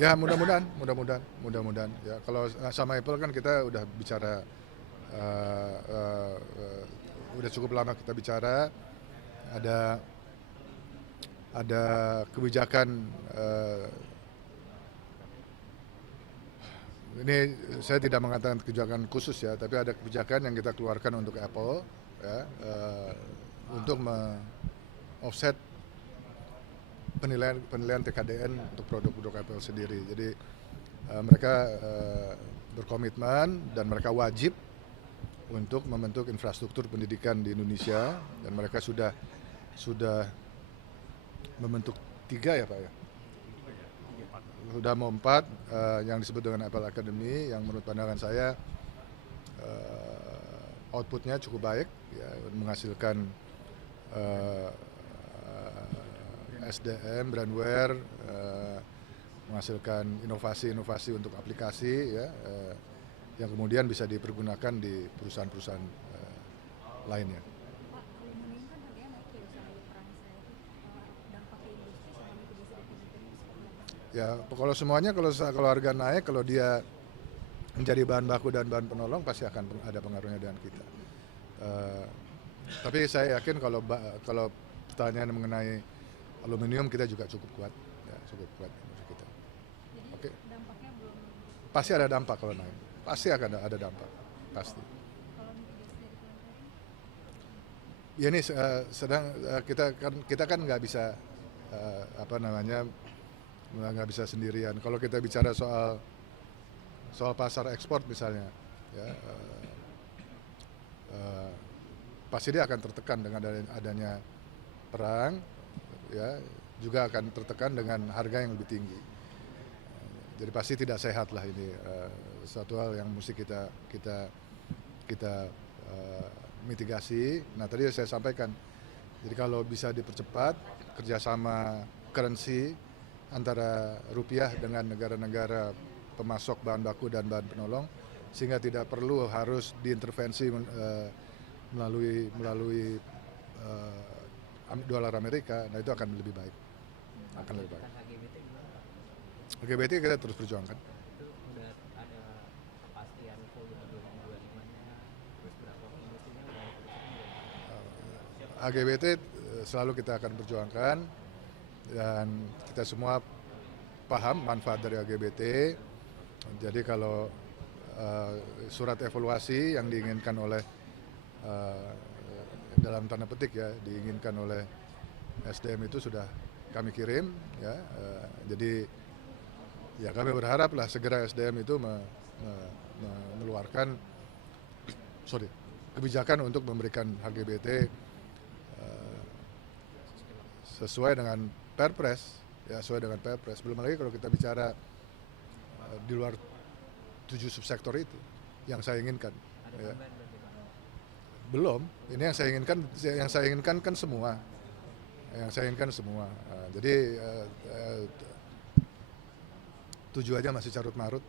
Ya mudah-mudahan. Ya kalau sama Apple kan kita udah bicara, uh, uh, uh, udah cukup lama kita bicara. Ada ada kebijakan, ini saya tidak mengatakan kebijakan khusus ya, tapi ada kebijakan yang kita keluarkan untuk Apple, ya, untuk offset penilaian TKDN untuk produk-produk Apple sendiri. Jadi mereka berkomitmen dan mereka wajib untuk membentuk infrastruktur pendidikan di Indonesia, dan mereka sudah membentuk 3 ya Pak ya, sudah mau 4, yang disebut dengan Apple Academy, yang menurut pandangan saya outputnya cukup baik, ya, menghasilkan SDM, brandware, menghasilkan inovasi-inovasi untuk aplikasi, ya, yang kemudian bisa dipergunakan di perusahaan-perusahaan lainnya. Pak, aluminium kan harganya naik ya misalnya perang Israel itu dampak ke industri sama itu bisa diprediksi seperti apa? Ya, kalau semuanya, kalau harga naik, kalau dia menjadi bahan baku dan bahan penolong, pasti akan ada pengaruhnya dengan kita. Uh, tapi saya yakin kalau pertanyaan mengenai aluminium, kita juga cukup kuat, ya, cukup kuat menurut kita. Jadi Oke, dampaknya belum pasti ada dampak kalau naik, pasti akan ada dampak, pasti. kalau mitigasi dari Kementerian Ya ini sedang kita kan nggak bisa, apa namanya, nggak bisa sendirian. Kalau kita bicara soal pasar ekspor misalnya, ya, pasti dia akan tertekan dengan adanya perang, ya, juga akan tertekan dengan harga yang lebih tinggi. Jadi pasti tidak sehat lah ini, suatu hal yang mesti kita mitigasi. Nah tadi saya sampaikan, jadi kalau bisa dipercepat kerjasama currency antara rupiah dengan negara-negara pemasok bahan baku dan bahan penolong, sehingga tidak perlu harus diintervensi melalui dolar Amerika. Nah itu akan lebih baik, akan lebih baik. HGBT gimana Pak? LGBT kita terus perjuangkan. Itu udah ada kepastian full di 2025-nya, terus berapa industrinya udah ada keputusan belum? LGBT selalu kita akan perjuangkan, dan kita semua paham manfaat dari LGBT. Jadi kalau surat evaluasi yang diinginkan oleh, dalam tanda petik ya, diinginkan oleh SDM itu sudah kami kirim, ya. Jadi ya kami berharap lah segera SDM itu mengeluarkan kebijakan untuk memberikan HGBT sesuai dengan Perpres, ya, sesuai dengan Perpres. Belum lagi kalau kita bicara di luar 7 subsektor itu yang saya inginkan. Ada Ya. tambahan berarti Pak? Belum, ini yang saya inginkan kan semua, yang saya inginkan semua. Jadi 7 aja masih carut marut.